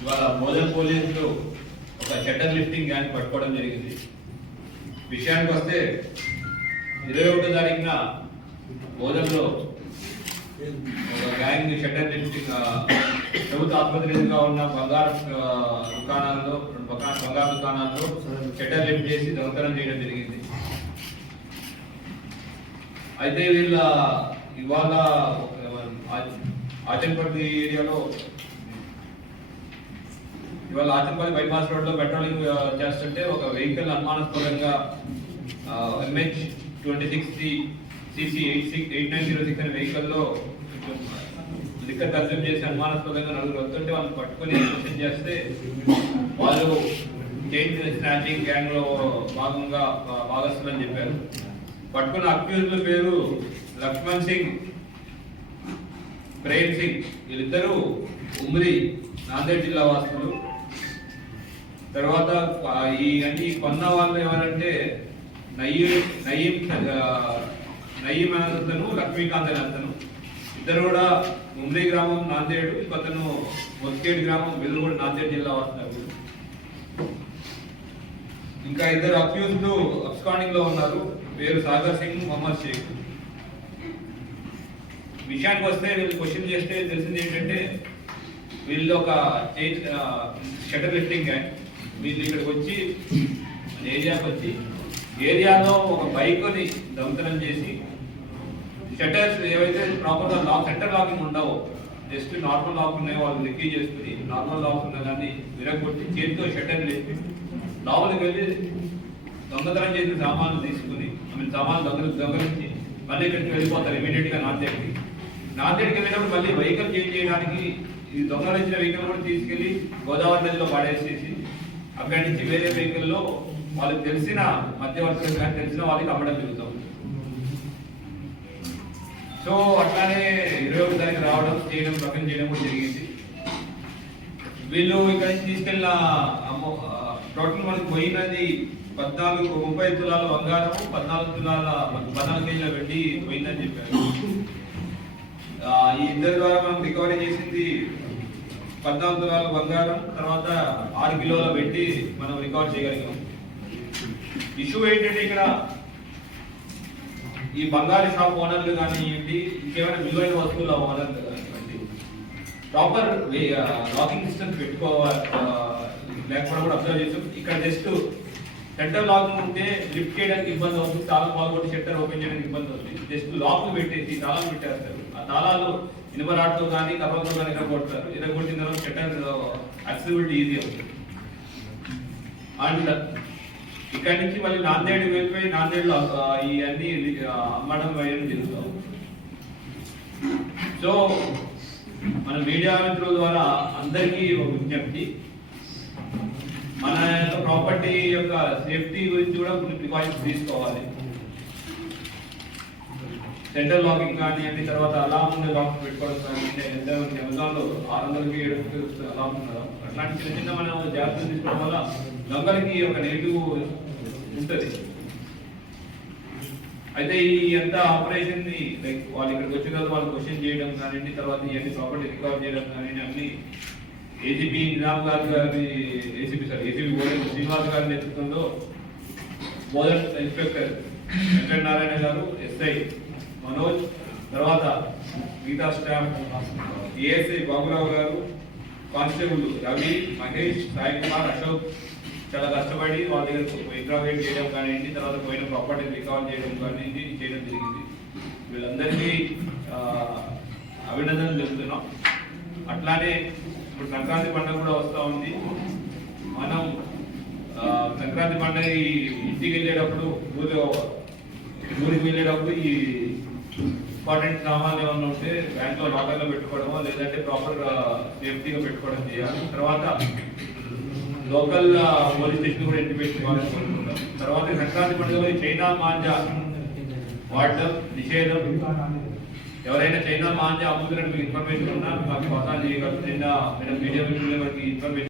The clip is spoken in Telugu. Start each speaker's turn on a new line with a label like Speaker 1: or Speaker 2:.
Speaker 1: ఇవాళ మోదల్ పోలీసులు ఒక షట్టర్ లిఫ్టింగ్ గ్యాంగ్ పట్టుకోవడం జరిగింది. విషయానికి వస్తే ఇరవై ఒకటో తారీఖున మోదల్లో ఒక గ్యాంగ్ షట్టర్ లిఫ్టింగ్ ప్రభుత్వ ఆసుపత్రి ఎదురుగా ఉన్న బంగారు దుకాణాల్లో బంగారు బంగారు దుకాణాల్లో షట్టర్ లిఫ్ట్ చేసి దొంగతనం చేయడం జరిగింది. అయితే వీళ్ళ ఇవాళ ఆచంపల్లి ఏరియాలో ఇవాళ ఆచంపల్లి బైపాస్ రోడ్లో పెట్రోలింగ్ చేస్తుంటే ఒక వెహికల్ అనుమానాస్పదంగా MH twenty six CC eight six eight nine zero six అనే వెహికల్లో లిక్కర్ కన్సూమ్ చేసి అనుమానాస్పదంగా నలుగురు వస్తుంటే వాళ్ళని పట్టుకొని క్వశ్చన్ చేస్తే వాళ్ళు చైన్ స్నాచింగ్ గ్యాంగ్లో భాగంగా భాగస్తులని చెప్పారు. పట్టుకున్న అక్యూజ్ల పేరు లక్ష్మణ్ సింగ్ ప్రేమ్ సింగ్. వీళ్ళిద్దరూ ఉమ్రి నాందేడ్ జిల్లా వాసులు. తర్వాత ఈ అన్ని కొన్న వాళ్ళు ఎవరంటే నయీ నయీం ఆ, నయీం అనే అతను లక్ష్మీకాంత్ అనే అతను. ఇద్దరు కూడా ముంబై గ్రామం నాందేడు ఇంకొతను మొస్కేడ్ గ్రామం వెలుగుడు నాందేడ్ జిల్లా వస్తున్నారు ఇంకా ఇద్దరు అక్యూజ్డ్ అబ్స్కాండింగ్లో ఉన్నారు. పేరు సాగర్ సింగ్ మొహమ్మద్ షేక్. విషయానికి వస్తే వీళ్ళు క్వశ్చన్ చేస్తే తెలిసింది ఏంటంటే వీళ్ళు ఒక షటర్ లిఫ్టింగ్ గ్యాంగ్ మీరు ఇక్కడికి వచ్చి మన ఏరియాకి వచ్చి ఏరియాలో ఒక బైక్ని దొంగతనం చేసి షటర్స్ ఏవైతే ప్రాపర్గా లాక్ సెంటర్ లాకింగ్ ఉండవో జస్ట్ నార్మల్ లాక్ ఉన్నాయో వాళ్ళు లెక్కీ చేసుకుని నార్మల్ లాక్ ఉన్న దాన్ని విరగొట్టి చేతితో షటర్ లేపి లోపలికి వెళ్ళి దొంగతనం చేసిన సామాన్లు తీసుకుని ఆమె సామాన్లు దొంగలు దొంగలించి మళ్ళీ ఇక్కడికి వెళ్ళిపోతారు ఇమీడియట్గా నాందేడికి నాందేడికి వెళ్ళినప్పుడు మళ్ళీ వెహికల్ చేంజ్ చేయడానికి ఈ దొంగలు ఇచ్చిన వెహికల్ కూడా తీసుకెళ్ళి గోదావరి నదిలో పడేసేసి అక్కడి నుంచి వేరే వెహికల్లో వాళ్ళకి తెలిసిన మధ్యవర్తులు కానీ తెలిసిన వాళ్ళకి అమ్మడం జరుగుతాం. సో అట్లానే ఇరవై ఒకటి తారీఖు రావడం చేయడం పక్కన చేయడం కూడా జరిగింది. వీళ్ళు ఇక్కడ నుంచి తీసుకెళ్ళిన అమ్మో టోటల్ మనకు పోయినది పద్నాలుగు ముప్పై తులాల బంగారం పద్నాలుగు తులాల పద్నాలుగు కేజీల పెట్టి పోయిందని చెప్పారు. ఈ ఇద్దరి ద్వారా మనం రికవరీ చేసింది పద్నాలుగు తులాల బంగారం తర్వాత ఆరు కిలోల వెండి మనం రికార్డ్ చేయగలిగాం. ఇష్యూ ఏంటంటే ఇక్కడ ఈ బంగారు షాప్ ఓనర్లు కానివ్వండి ఇంకేమైనా విలువైన వస్తువులు ఓనర్లు కానివ్వండి ప్రాపర్ లాకింగ్ సిస్టమ్ పెట్టుకోవాలి uh, లేకపోవడం కూడా అబ్జర్వ్ చేసాం ఇక్కడ జస్ట్ సెంటర్ లాక్ ఉంటే లిఫ్ట్ చేయడానికి ఇబ్బంది అవుతుంది తాళం పాల్గొట్టి షట్టర్ ఓపెన్ చేయడానికి ఇబ్బంది అవుతుంది. జస్ట్ లాక్ పెట్టేసి తాళం పెట్టేస్తారు ఆ తాళాలు ఇనుపరాట్తో కానీ కర్రలతో కానీ ఎరగొడతారు ఎరగొట్టిన తర్వాత షట్టర్ అక్సెసిబిలిటీ ఈజీ అవుతుంది. అండ్ ఇక్కడి నుంచి మళ్ళీ నాందేడ్ వెళ్ళిపోయి నాందేడ్లో ఆ, ఈ అన్ని అమ్మడం వేయడం జరుగుతాం సో మన మీడియా మిత్రుల ద్వారా అందరికీ ఒక విజ్ఞప్తి. ప్రాపర్టీ యొక్క సేఫ్టీ గురించి కూడా కొన్ని ప్రికాషన్స్ తీసుకోవాలి. సెంట్రల్ లాకింగ్ కానీ అన్ని తర్వాత అలామ్ ఉండే లాక్ పెట్టుకోవడం కానీ ఎంత అమెజాన్లో ఆరు వందలకి ఏడు వందలకి అలామ్ అట్లాంటి చిన్న చిన్న మనం జాగ్రత్తలు తీసుకోవడం వల్ల దొంగలకి ఒక నెగిటివ్ ఉంటుంది. అయితే ఈ ఎంత ఆపరేషన్ని లైక్ వాళ్ళు ఇక్కడికి వచ్చిన తర్వాత వాళ్ళు క్వశ్చన్ చేయడం కానివ్వండి తర్వాత ఇవన్నీ ప్రాపర్టీ రికవర్ చేయడం కానివ్వండి అన్ని ఏసీపీ నిజాం గారు గారి ACP sir ACP Godem Srinivas గారి నేతృత్వంలో బోధన్ ఇన్స్పెక్టర్ వెంకట నారాయణ గారు ఎస్ఐ మనోజ్ తర్వాత మిగతా staff ASI Baburao garu constable Ravi Mahesh Sai Kumar Ashok చాలా కష్టపడి వాళ్ళ దగ్గర ఇంట్రాగేట్ చేయడం కానివ్వండి తర్వాత పోయిన ప్రాపర్టీని రికవర్ చేయడం కానివ్వండి చేయడం జరిగింది. వీళ్ళందరికీ అభినందనలు తెలుపుతున్నాం. అట్లానే ఇప్పుడు సంక్రాంతి పండుగ కూడా వస్తూ ఉంది. మనం సంక్రాంతి పండుగ ఈ ఇంటికి వెళ్ళేటప్పుడు ఊరిలో ఊరికి వెళ్ళేటప్పుడు ఈ ఇంపార్టెంట్ సామాన్లు ఏమన్నా ఉంటే బ్యాంక్లో లాకర్లో పెట్టుకోవడమో లేదంటే ప్రాపర్గా సేఫ్టీగా పెట్టుకోవడం చేయాలి. తర్వాత లోకల్ పోలీస్ స్టేషన్ కూడా ఇంటిమేట్ పెట్టుకోవాలని కోరుకుంటాం. తర్వాత సంక్రాంతి పండుగలో చైనా మాంజా వాడడం నిషేధం. ఎవరైనా చైనా మాంజా అమ్ముతున్నట్టు మీకు ఇన్ఫర్మేషన్ ఉన్నా మాకు పసాలు చేయగలరు నిన్న మేడం మీడియా మిత్రులు మనకి ఇన్ఫర్మేషన్